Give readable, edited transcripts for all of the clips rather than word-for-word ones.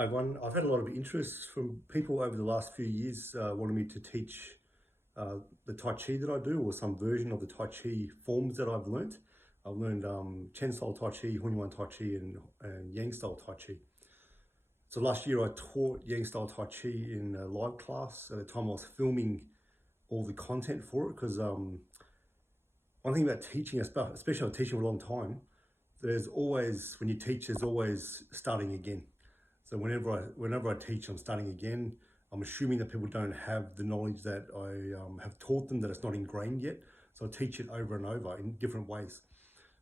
I've had a lot of interest from people over the last few years wanting me to teach the Tai Chi that I do, or some version of the Tai Chi forms that I've learned. I've learned Chen style Tai Chi, Hunyuan Tai Chi, and Yang style Tai Chi. So last year I taught Yang style Tai Chi in a live class. At the time I was filming all the content for it, because one thing about teaching, especially I'm teaching for a long time, there's always, when you teach, there's always starting again. So whenever I teach, I'm starting again. I'm assuming that people don't have the knowledge that I have taught them, that it's not ingrained yet. So I teach it over and over in different ways.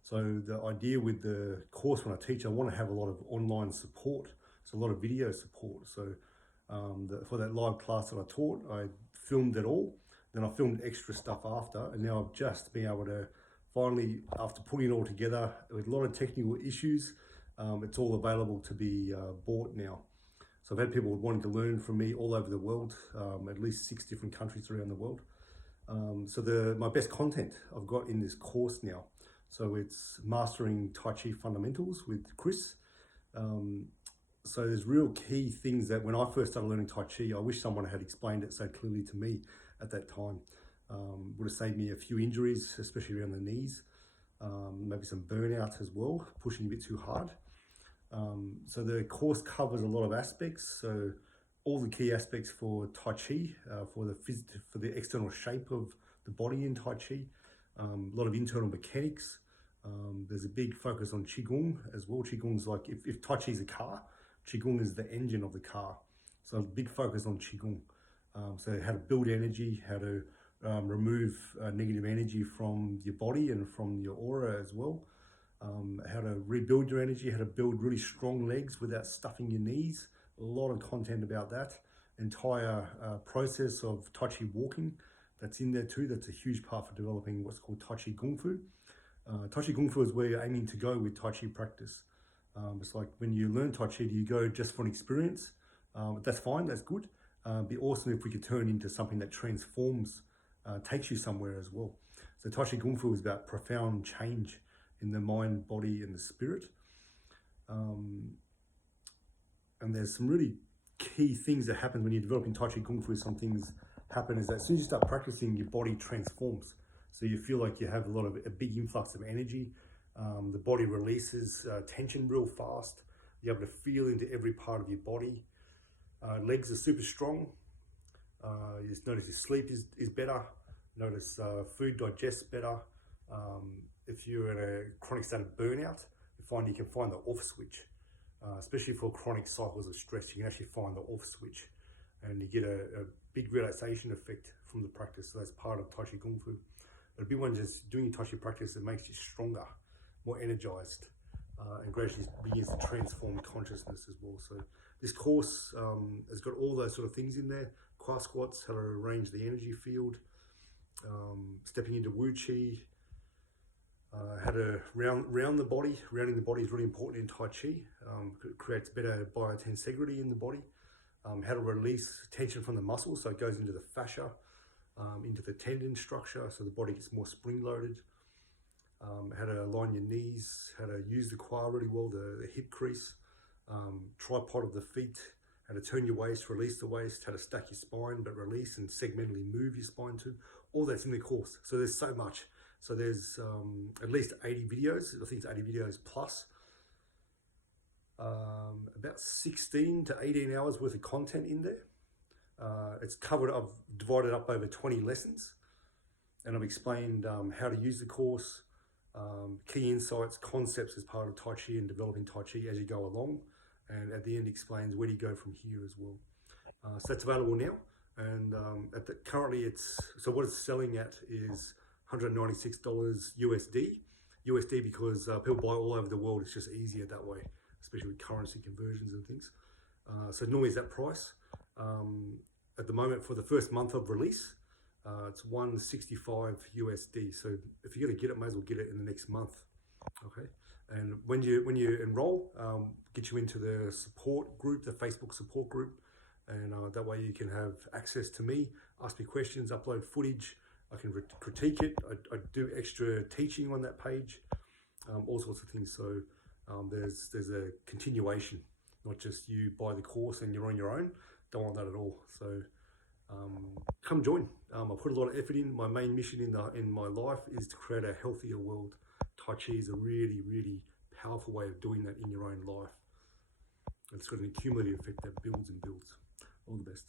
So the idea with the course, when I teach, I want to have a lot of online support, so a lot of video support. So for that live class that I taught, I filmed it all. Then I filmed extra stuff after, and now I've just been able to finally, after putting it all together with a lot of technical issues, it's all available to be bought now. So I've had people wanting to learn from me all over the world, at least 6 different countries around the world. So my best content I've got in this course now. So it's Mastering Tai Chi Fundamentals with Chris. So there's real key things that when I first started learning Tai Chi, I wish someone had explained it so clearly to me at that time. Would have saved me a few injuries, especially around the knees, maybe some burnout as well, pushing a bit too hard. So the course covers a lot of aspects. So all the key aspects for Tai Chi, for the external shape of the body in Tai Chi, a lot of internal mechanics. There's a big focus on Qigong as well. Qigong's like, if Tai Chi is a car, Qigong is the engine of the car. So a big focus on Qigong. So how to build energy, how to remove negative energy from your body and from your aura as well. How to rebuild your energy, how to build really strong legs without stuffing your knees. A lot of content about that. Entire process of Tai Chi walking, that's in there too. That's a huge part for developing what's called Tai Chi Kung Fu. Tai Chi Kung Fu is where you're aiming to go with Tai Chi practice. It's like when you learn Tai Chi, do you go just for an experience? That's fine, that's good. It'd be awesome if we could turn into something that transforms, takes you somewhere as well. So Tai Chi Kung Fu is about profound change in the mind, body, and the spirit. And there's some really key things that happen when you're developing Tai Chi Kung Fu. Some things happen is that as soon as you start practicing, your body transforms. So you feel like you have a big influx of energy. The body releases tension real fast. You're able to feel into every part of your body. Legs are super strong. You just notice your sleep is better. Notice food digests better. If you're in a chronic state of burnout, you can find the off switch. Especially for chronic cycles of stress, you can actually find the off switch, and you get a big relaxation effect from the practice. So that's part of Tai Chi Kung Fu. But a big one is just doing Tai Chi practice that makes you stronger, more energized, and gradually begins to transform consciousness as well. So this course has got all those sort of things in there: cross squats, how to arrange the energy field, stepping into Wu Chi, how to round the body. Rounding the body is really important in Tai Chi. It creates better biotensegrity in the body. How to release tension from the muscles, so it goes into the fascia, into the tendon structure, so the body gets more spring-loaded. How to align your knees, how to use the quad really well, the hip crease, tripod of the feet, how to turn your waist, release the waist, how to stack your spine but release and segmentally move your spine too. All that's in the course. So there's so much. So there's at least 80 videos. I think it's 80 videos plus. About 16 to 18 hours worth of content in there. It's covered, I've divided up over 20 lessons, and I've explained how to use the course, key insights, concepts as part of Tai Chi and developing Tai Chi as you go along. And at the end explains where do you go from here as well. So that's available now. And currently so what it's selling at is $196 USD because people buy all over the world. It's just easier that way, especially with currency conversions and things. So normally it's that price. At the moment, for the first month of release, it's $165 USD. So if you're gonna get it, may as well get it in the next month. Okay. And when you enroll, get you into the support group, the Facebook support group, and that way you can have access to me, ask me questions, upload footage. I can critique it. I do extra teaching on that page, all sorts of things. So there's a continuation, not just you buy the course and you're on your own. Don't want that at all. So come join. I put a lot of effort in. My main mission in my life is to create a healthier world. Tai Chi is a really, really powerful way of doing that in your own life. It's got an accumulative effect that builds and builds. All the best.